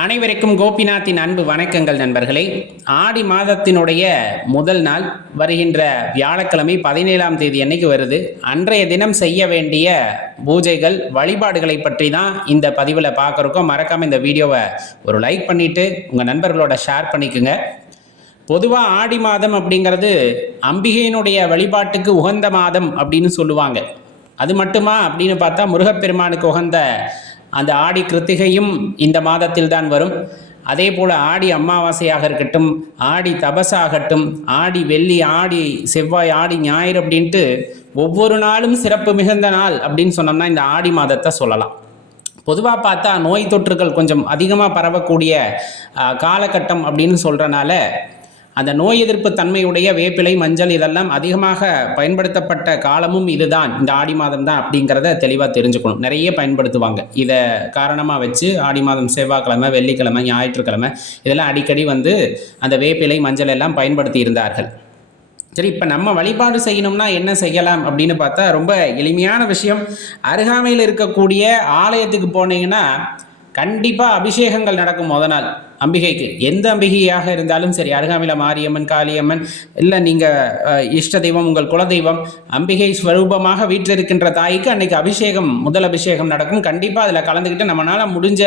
அனைவருக்கும் கோபிநாத்தின் அன்பு வணக்கங்கள் நண்பர்களே. ஆடி மாதத்தினுடைய முதல் நாள் வருகின்ற வியாழக்கிழமை பதினேழாம் தேதி அன்னைக்கு வருது. அன்றைய தினம் செய்ய வேண்டிய பூஜைகள் வழிபாடுகளை பற்றி தான் இந்த பதிவில் பார்க்குறக்கோ மறக்காமல் இந்த வீடியோவை ஒரு லைக் பண்ணிவிட்டு உங்கள் நண்பர்களோட ஷேர் பண்ணிக்கோங்க. பொதுவாக ஆடி மாதம் அப்படிங்கிறது அம்பிகையினுடைய வழிபாட்டுக்கு உகந்த மாதம் அப்படின்னு சொல்லுவாங்க. அது மட்டுமா அப்படின்னு பார்த்தா முருகப்பெருமானுக்கு உகந்த அந்த ஆடி கிருத்திகையும் இந்த மாதத்தில் தான் வரும். அதே போல் ஆடி அமாவாசையாக இருக்கட்டும் ஆடி தபசாகட்டும் ஆடி வெள்ளி ஆடி செவ்வாய் ஆடி ஞாயிறு அப்படின்ட்டு ஒவ்வொரு நாளும் சிறப்பு மிகுந்த நாள் அப்படின்னு சொன்னோம்னா இந்த ஆடி மாதத்தை சொல்லலாம். பொதுவாக பார்த்தா நோய் தொற்றுகள் கொஞ்சம் அதிகமாக பரவக்கூடிய காலகட்டம் அப்படின்னு சொல்கிறனால அந்த நோய் எதிர்ப்பு தன்மையுடைய வேப்பிலை மஞ்சள் இதெல்லாம் அதிகமாக பயன்படுத்தப்பட்ட காலமும் இதுதான். இந்த ஆடி மாதம் தான் அப்படிங்கிறத தெளிவாக தெரிஞ்சுக்கணும். நிறைய பயன்படுத்துவாங்க. இதை காரணமாக வச்சு ஆடி மாதம் செவ்வாய்க்கிழமை வெள்ளிக்கிழமை ஞாயிற்றுக்கிழமை இதெல்லாம் அடிக்கடி வந்து அந்த வேப்பிலை மஞ்சள் எல்லாம் பயன்படுத்தி இருந்தார்கள். சரி இப்போ நம்ம வழிபாடு செய்யணும்னா என்ன செய்யலாம் அப்படின்னு பார்த்தா ரொம்ப எளிமையான விஷயம். அருகாமையில் இருக்கக்கூடிய ஆலயத்துக்கு போனீங்கன்னா கண்டிப்பாக அபிஷேகங்கள் நடக்கும் முத நாள். அம்பிகைக்கு. எந்த அம்பிகையாக இருந்தாலும் சரி அருகாமையில் மாரியம்மன் காளியம்மன் இல்லை நீங்கள் இஷ்ட தெய்வம் உங்கள் குலதெய்வம் அம்பிகை ஸ்வரூபமாக வீட்டில் இருக்கின்ற தாய்க்கு அன்னைக்கு அபிஷேகம் முதல் அபிஷேகம் நடக்கும். கண்டிப்பாக அதில் கலந்துக்கிட்டு நம்மளால் முடிஞ்ச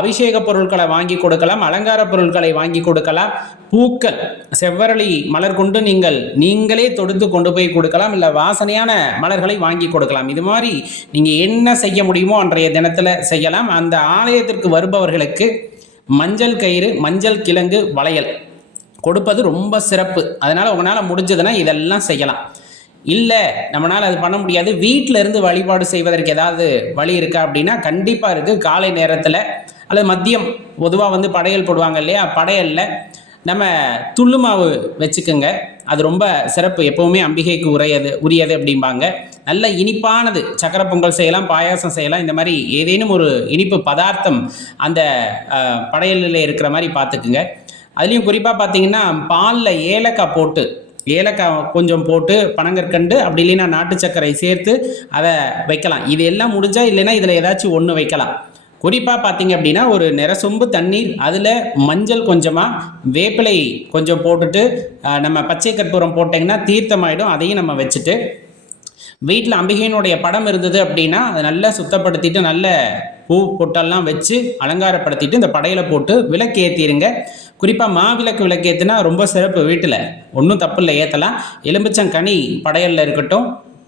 அபிஷேக பொருட்களை வாங்கி கொடுக்கலாம் அலங்கார பொருட்களை வாங்கி கொடுக்கலாம். பூக்கள் செவ்வரளி மலர் கொண்டு நீங்கள் நீங்களே தொடுத்து கொண்டு போய் கொடுக்கலாம் இல்லை வாசனையான மலர்களை வாங்கி கொடுக்கலாம். இது மாதிரி நீங்கள் என்ன செய்ய முடியுமோ அன்றைய தினத்தில் செய்யலாம். அந்த ஆலயத்திற்கு வருபவர்களுக்கு மஞ்சள் கயிறு மஞ்சள் கிழங்கு வளையல். கொடுப்பது ரொம்ப சிறப்பு. அதனால் உங்களால் முடிஞ்சதுன்னா இதெல்லாம் செய்யலாம். இல்லை நம்மளால் அது பண்ண முடியாது. வீட்டில் இருந்து வழிபாடு செய்வதற்கு ஏதாவது வழி இருக்கா அப்படின்னா கண்டிப்பாக இருக்குது காலை நேரத்தில் அல்லது மதியம் பொதுவாக வந்து படையல் போடுவாங்க இல்லையா? படையலில் நம்ம துள்ளு மாவு வச்சுக்கோங்க. அது ரொம்ப சிறப்பு. எப்போவுமே அம்பிகைக்கு உரையது உரியது அப்படிம்பாங்க. நல்ல இனிப்பானது. சக்கரை பொங்கல் செய்யலாம் பாயாசம் செய்யலாம். இந்த மாதிரி ஏதேனும் ஒரு இனிப்பு பதார்த்தம் அந்த படையலில் இருக்கிற மாதிரி பார்த்துக்குங்க. அதுலேயும் குறிப்பாக பார்த்தீங்கன்னா பாலில் ஏலக்காய் போட்டு ஏலக்காய் கொஞ்சம் போட்டு பனங்கற்கண்டு அப்படி இல்லைன்னா நாட்டு சர்க்கரை சேர்த்து அதை வைக்கலாம். இது எல்லாம் முடிஞ்சால் இல்லைன்னா இதில் ஏதாச்சும் ஒன்று வைக்கலாம். குறிப்பாக பார்த்தீங்க அப்படின்னா ஒரு நிறசொம்பு தண்ணீர் அதில் மஞ்சள் கொஞ்சமாக வேப்பிலை கொஞ்சம் போட்டுட்டு நம்ம பச்சை கற்பூரம் போட்டிங்கன்னா தீர்த்தமாயிடும் அதையும் நம்ம வச்சுட்டு வீட்டில் அம்பிகையினுடைய படம் இருந்தது அப்படின்னா அதை நல்லா சுத்தப்படுத்திட்டு நல்ல பூ பொட்டெல்லாம் வச்சு அலங்காரப்படுத்திட்டு இந்த படையில் போட்டு விளக்கு ஏற்றிடுங்க குறிப்பாக மாவிளக்கு விளக்கு ஏற்றினா ரொம்ப சிறப்பு வீட்டில். ஒன்றும் தப்பு இல்லை ஏற்றலாம் எலும்பிச்சங்கனி படையலில் இருக்கட்டும்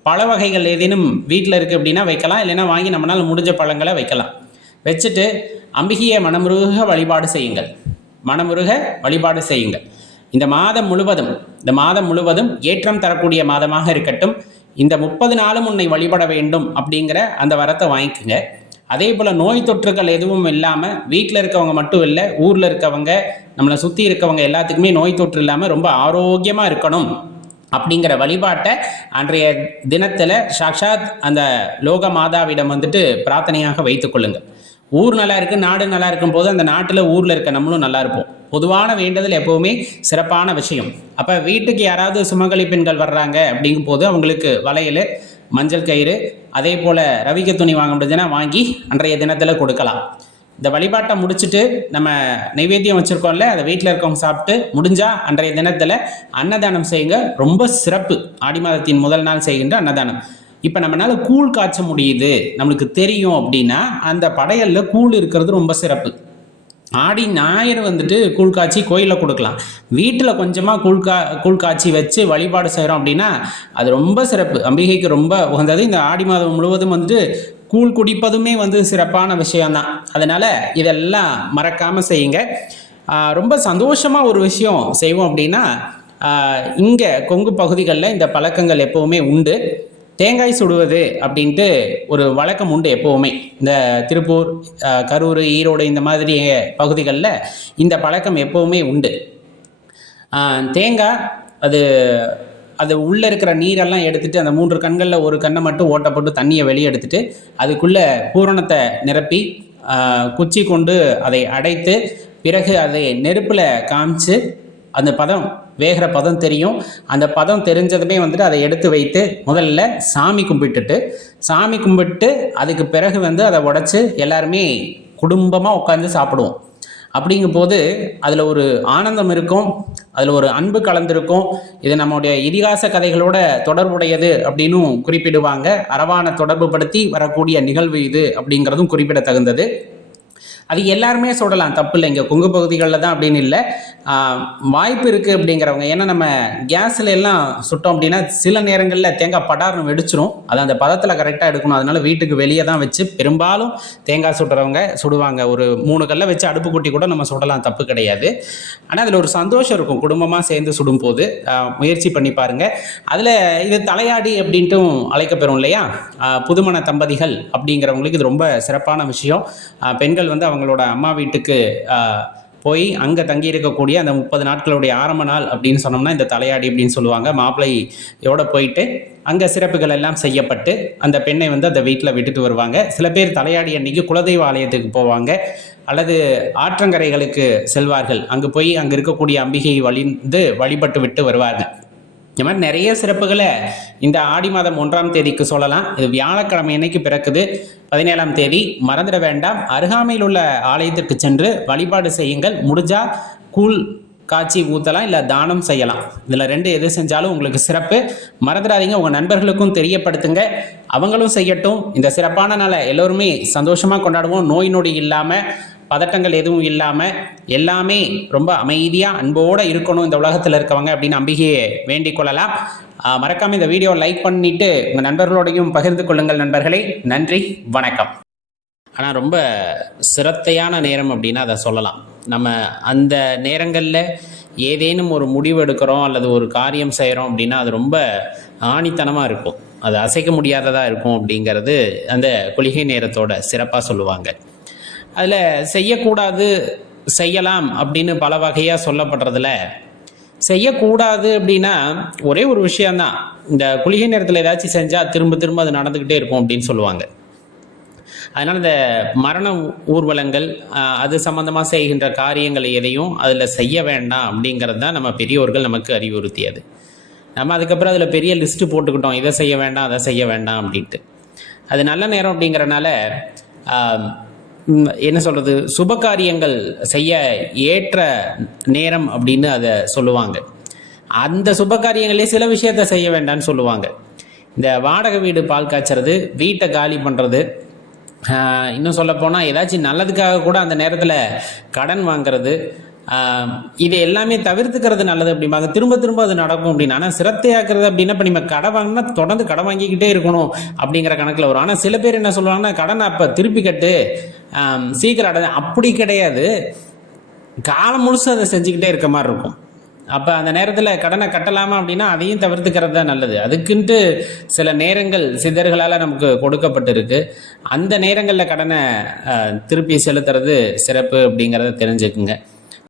பழ வகைகள் ஏதேனும் வீட்டில் இருக்குது அப்படின்னா வைக்கலாம். இல்லைன்னா வாங்கி நம்மளால் முடிஞ்ச பழங்களை வைக்கலாம். வச்சுட்டு அம்பிகையை மனமுருக வழிபாடு செய்யுங்கள். மனமுருக வழிபாடு செய்யுங்கள். இந்த மாதம் முழுவதும் இந்த மாதம் முழுவதும் ஏற்றம் தரக்கூடிய மாதமாக இருக்கட்டும் இந்த முப்பது நாளும் உன்னை வழிபட வேண்டும் அப்படிங்கிற அந்த வரத்தை வாங்கிக்கோங்க. அதே போல் நோய் தொற்றுகள் எதுவும் இல்லாமல் வீட்டில் இருக்கவங்க மட்டும் இல்லை ஊரில் இருக்கவங்க நம்மளை சுற்றி இருக்கவங்க எல்லாத்துக்குமே நோய் தொற்று இல்லாமல் ரொம்ப ஆரோக்கியமாக இருக்கணும் அப்படிங்கிற வழிபாட்டை அன்றைய தினத்தில் சாக்ஷாத் அந்த லோக மாதாவிடம் வந்துட்டு பிரார்த்தனையாக வைத்துக்கொள்ளுங்கள் ஊர் நல்லா இருக்கு நாடு நல்லா இருக்கும் போது அந்த நாட்டில் ஊரில் இருக்க நம்மளும் நல்லா இருப்போம். பொதுவான வேண்டுதல் எப்போவுமே சிறப்பான விஷயம். அப்போ வீட்டுக்கு யாராவது சுமங்கலி பெண்கள் வர்றாங்க அப்படிங்கும் போது அவங்களுக்கு வளையல் மஞ்சள் கயிறு அதே போல் ரவிக்க துணி வாங்க முடிஞ்சதுன்னா வாங்கி அன்றைய தினத்தில் கொடுக்கலாம். இந்த வழிபாட்டை முடிச்சுட்டு நம்ம நைவேத்தியம் வச்சுருக்கோம்ல அதை வீட்டில் இருக்கவங்க சாப்பிட்டு முடிஞ்சால் அன்றைய தினத்தில் அன்னதானம் செய்யுங்க. ரொம்ப சிறப்பு. ஆடி மாதத்தின் முதல் நாள் செய்கின்ற அன்னதானம். இப்போ நம்மளால கூழ் காய்ச்ச முடியுது. நம்மளுக்கு தெரியும் அப்படின்னா அந்த படையலில் கூழ் இருக்கிறது ரொம்ப சிறப்பு. ஆடி ஞாயிறு வந்துட்டு கூழ் காய்ச்சி கோயிலில் கொடுக்கலாம். வீட்டில் கொஞ்சமாக கூழ் கா கூழ் காய்ச்சி வச்சு வழிபாடு செய்கிறோம் அப்படின்னா அது ரொம்ப சிறப்பு. அம்பிகைக்கு ரொம்ப உகந்தது இந்த ஆடி மாதம் முழுவதும் வந்துட்டு கூழ் குடிப்பதுமே வந்து சிறப்பான விஷயம்தான். அதனால் இதெல்லாம் மறக்காமல் செய்யுங்க. ரொம்ப சந்தோஷமாக ஒரு விஷயம் செய்வோம் அப்படின்னா இங்கே கொங்கு பகுதிகளில் இந்த பழக்கங்கள் எப்போவுமே உண்டு. தேங்காய் சுடுவது அப்படின்ட்டு ஒரு வழக்கம் உண்டு எப்போவுமே. இந்த திருப்பூர் கரூர் ஈரோடு இந்த மாதிரி பகுதிகளில் இந்த பழக்கம் எப்போவுமே உண்டு. தேங்காய் அது அது உள்ளே இருக்கிற நீரெல்லாம் எடுத்துட்டு அந்த மூன்று கண்களில் ஒரு கண்ணை மட்டும் ஓட்டை போட்டு தண்ணியை வெளியே எடுத்துட்டு அதுக்குள்ளே பூரணத்தை நிரப்பி குச்சி கொண்டு அதை அடைத்து பிறகு அதை நெருப்பில் காமிச்சு அந்த பதம் வேகிற பதம் தெரியும். அந்த பதம் தெரிஞ்சதுமே வந்துட்டு அதை எடுத்து வைத்து முதல்ல சாமி கும்பிட்டுட்டு சாமி கும்பிட்டு அதுக்கு பிறகு வந்து அதை உடச்சி எல்லாருமே குடும்பமாக உட்காந்து சாப்பிடுவோம். அப்படிங்கும் போது அதில் ஒரு ஆனந்தம் இருக்கும் அதில் ஒரு அன்பு கலந்திருக்கும். இது நம்முடைய இதிகாச கதைகளோட தொடர்புடையது அப்படின்னும் குறிப்பிடுவாங்க. அரவான தொடர்பு படுத்தி வரக்கூடிய நிகழ்வு இது அப்படிங்கிறதும் குறிப்பிடத்தகுந்தது. அது எல்லாருமே சொல்லலாம் தப்பு இல்லை இங்கே கொங்கு பகுதிகளில் தான் அப்படின்னு இல்லை. வாய்ப்பு இருக்குது அப்படிங்கிறவங்க ஏன்னா நம்ம கேஸில் எல்லாம் சுட்டோம் அப்படின்னா சில நேரங்களில் தேங்காய் படார்னு வெடிச்சிரும். அது அந்த பதத்தில் கரெக்டாக எடுக்கணும். அதனால வீட்டுக்கு வெளியே தான் வச்சு பெரும்பாலும் தேங்காய் சுடுறவங்க சுடுவாங்க. ஒரு மூணு கல்லை வச்சு அடுப்பு கூட்டி கூட நம்ம சுடலாம் தப்பு கிடையாது. ஆனால் அதில் ஒரு சந்தோஷம் இருக்கும். குடும்பமாக சேர்ந்து சுடும்போது முயற்சி பண்ணி பாருங்கள் அதில் இது தலையாடி அப்படின்ட்டும் அழைக்கப்பெறும் இல்லையா? புதுமண தம்பதிகள் அப்படிங்கிறவங்களுக்கு இது ரொம்ப சிறப்பான விஷயம். பெண்கள் பெண்கள் வந்து அவங்களோட அம்மா வீட்டுக்கு போய் அங்கே தங்கி இருக்கக்கூடிய அந்த முப்பது நாட்களுடைய ஆரம்ப நாள் அப்படின்னு சொன்னோம்னா இந்த தலையாடி அப்படின்னு சொல்லுவாங்க மாப்பிள்ளையோட போயிட்டு அங்கே சிறப்புகள் எல்லாம் செய்யப்பட்டு அந்த பெண்ணை வந்து அந்த வீட்டில் விட்டுட்டு வருவாங்க. சில பேர் தலையாடி அன்னைக்கு குலதெய்வ ஆலயத்துக்கு போவாங்க அல்லது ஆற்றங்கரைகளுக்கு செல்வார்கள். அங்கே போய் அங்கே இருக்கக்கூடிய அம்பிகையை வழிந்து வழிபட்டு விட்டு வருவாங்க. இந்த மாதிரி நிறைய சிறப்புகளை இந்த ஆடி மாதம் ஒன்றாம் தேதிக்கு சொல்லலாம். இது வியாழக்கிழமை அன்னைக்கு பிறக்குது? பதினேழாம் தேதி. மறந்துட வேண்டாம். அருகாமையில் உள்ள ஆலயத்திற்கு சென்று வழிபாடு செய்யுங்கள். முடிஞ்சா கூழ் காய்ச்சி ஊற்றலாம் இல்லை தானம் செய்யலாம். இதில் ரெண்டு எது செஞ்சாலும் உங்களுக்கு சிறப்பு. மறந்துடாதீங்க. உங்கள் நண்பர்களுக்கும் தெரியப்படுத்துங்க. அவங்களும் செய்யட்டும். இந்த சிறப்பான நாளை எல்லோருமே சந்தோஷமாக கொண்டாடுவோம். நோய் நொடி இல்லாமல் பதட்டங்கள் எதுவும் இல்லாமல் எல்லாமே ரொம்ப அமைதியாக அன்போடு இருக்கணும் இந்த உலகத்தில் இருக்கவங்க அப்படின்னு நம்பிக்கையை வேண்டிக் கொள்ளலாம். மறக்காமல் இந்த வீடியோ லைக் பண்ணிவிட்டு உங்கள் நண்பர்களோடையும் பகிர்ந்து கொள்ளுங்கள் நண்பர்களே. நன்றி வணக்கம். ஆனால் ரொம்ப சிரத்தையான நேரம் அப்படின்னா அதை சொல்லலாம். நம்ம அந்த நேரங்களில் ஏதேனும் ஒரு முடிவு எடுக்கிறோம் அல்லது ஒரு காரியம் செய்கிறோம் அப்படின்னா அது ரொம்ப ஆணித்தனமாக இருக்கும். அது அசைக்க முடியாததாக இருக்கும் அப்படிங்கிறது அந்த குளிகை நேரத்தோட சிறப்பாக சொல்லுவாங்க. அதில் செய்யக்கூடாது செய்யலாம் அப்படின்னு பல வகையாக சொல்லப்படுறதுல. செய்யக்கூடாது அப்படின்னா ஒரே ஒரு விஷயம்தான். இந்த குளிகை நேரத்தில் ஏதாச்சும் செஞ்சால் திரும்ப திரும்ப அது நடந்துக்கிட்டே இருக்கும் அப்படின்னு சொல்லுவாங்க. அதனால் இந்த மரண ஊர்வலங்கள் அது சம்பந்தமாக செய்கின்ற காரியங்கள் எதையும் அதில் செய்ய வேண்டாம் அப்படிங்கிறது தான் நம்ம பெரியோர்கள் நமக்கு அறிவுறுத்தியது. நம்ம அதுக்கப்புறம் அதில் பெரிய லிஸ்ட்டு போட்டுக்கிட்டோம். இதை செய்ய வேண்டாம் அதை செய்ய வேண்டாம் அப்படின்ட்டு. அது நல்ல நேரம் அப்படிங்கிறனால என்ன சொல்கிறது சுப காரியங்கள் செய்ய ஏற்ற நேரம் அப்படின்னு அதை சொல்லுவாங்க. அந்த சுப காரியங்களே சில விஷயத்த செய்ய வேண்டாம்னு சொல்லுவாங்க. இந்த வாடகை வீடு பால் காய்ச்சறது வீட்டை காலி பண்ணுறது இன்னும் சொல்லப்போனால் ஏதாச்சும் நல்லதுக்காக கூட அந்த நேரத்தில் கடன் வாங்குறது இது எல்லாமே தவிர்த்துக்கிறது நல்லது அப்படிம்பாங்க. திரும்ப திரும்ப அது நடக்கும் அப்படின்னா. ஆனால் சிரத்தையாக்குறது அப்படின்னா இப்போ நம்ம கடை வாங்கினா தொடர்ந்து கடன் வாங்கிக்கிட்டே இருக்கணும் அப்படிங்கிற கணக்கில் வரும். ஆனால் சில பேர் என்ன சொல்லுவாங்கன்னா கடனை அப்போ திருப்பி கட்டு சீக்கிரம் அடை அப்படி கிடையாது. காலம் முழுசு அதை செஞ்சுக்கிட்டே இருக்க மாதிரி இருக்கும். அப்போ அந்த நேரத்தில் கடனை கட்டலாமா அப்படின்னா அதையும் தவிர்த்துக்கிறது தான் நல்லது. அதுக்குன்ட்டு சில நேரங்கள் சித்தர்களால் நமக்கு கொடுக்கப்பட்டிருக்கு. அந்த நேரங்களில் கடனை திருப்பி செலுத்துறது சிறப்பு அப்படிங்கிறத தெரிஞ்சுக்குங்க.